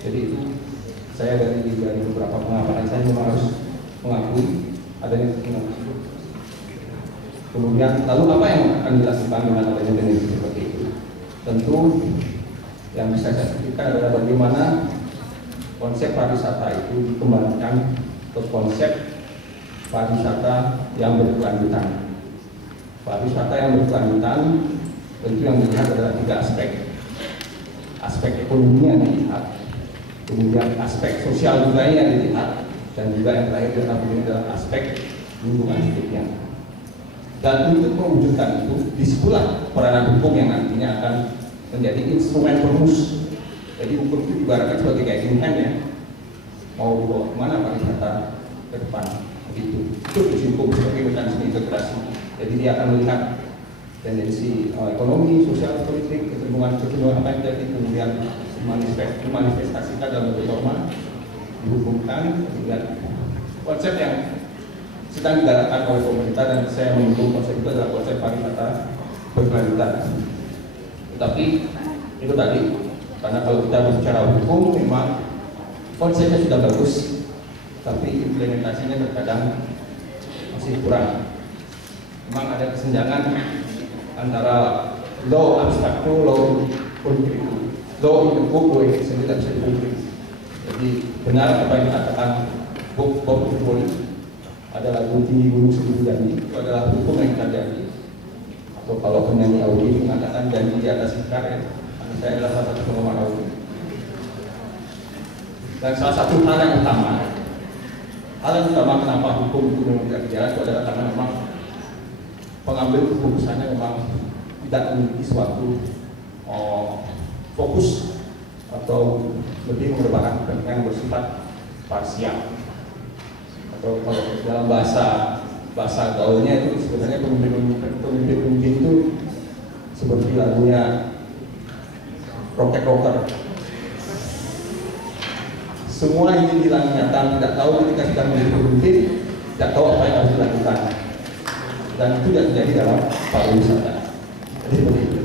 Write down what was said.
Jadi itu saya dari beberapa pengamatan saya memang harus mengakui adanya kemungkinan tersebut. Kemudian lalu apa yang akan dilakukan dengan adanya tendensi seperti itu? Tentu yang bisa saya sampaikan adalah bagaimana konsep pariwisata itu dikembangkan ke konsep pariwisata yang berkelanjutan. Pariwisata yang berkelanjutan tentu yang dilihat adalah 3 aspek. Aspek ekonomi yang dilihat, kemudian aspek sosial juga yang dilihat, dan juga yang terakhir adalah aspek lingkungan hidupnya. Dan untuk mewujudkan itu, disitulah peranan hukum yang nantinya akan menjadi instrumen perumus. Jadi hukum itu ibaratkan sebagai guiding hand ya, mau dibawa kemana pariwisata ke depan, begitu. Itu fungsi hukum sebagai mekanisme integrasi. Jadi dia akan melihat tendensi ekonomi, sosial, politik, kecenderungan apa yang terjadi, kemudian dimanifestasikan dalam bentuk norma, dihukumkan, kemudian konsep yang sedang digalakkan oleh pemerintah, dan saya mendukung konsep itu adalah konsep pariwisata berkelanjutan. Tetapi itu tadi, karena kalau kita bicara hukum memang konsepnya sudah bagus, tapi implementasinya terkadang masih kurang. Memang ada kesenjangan antara law abstraktu, law konkretu, law in the book, law in the tidak bisa dipungkiri. Jadi benar apa yang dikatakan Bob Woodward, adalah gunting di gunung seribu janji, itu adalah hukum yang terjadi. Atau kalau penyanyi Audi mengatakan janji di atas ikrar ya, karena saya adalah salah satu penggemar Audi. Dan salah satu hal yang utama kenapa hukum itu memang tidak berjalan itu adalah karena memang pengambil keputusannya memang tidak memiliki suatu fokus atau lebih merupakan kepentingan yang bersifat parsial. Atau kalau dalam bahasa gaulnya itu sebenarnya pemimpin itu seperti lagunya Rocket Rocker. Semua ingin hilang nyata, tidak tahu ketika sudah menjadi pemimpin, tidak tahu apa yang harus dilakukan, dan itu tidak terjadi dalam pariwisata. Jadi seperti itu.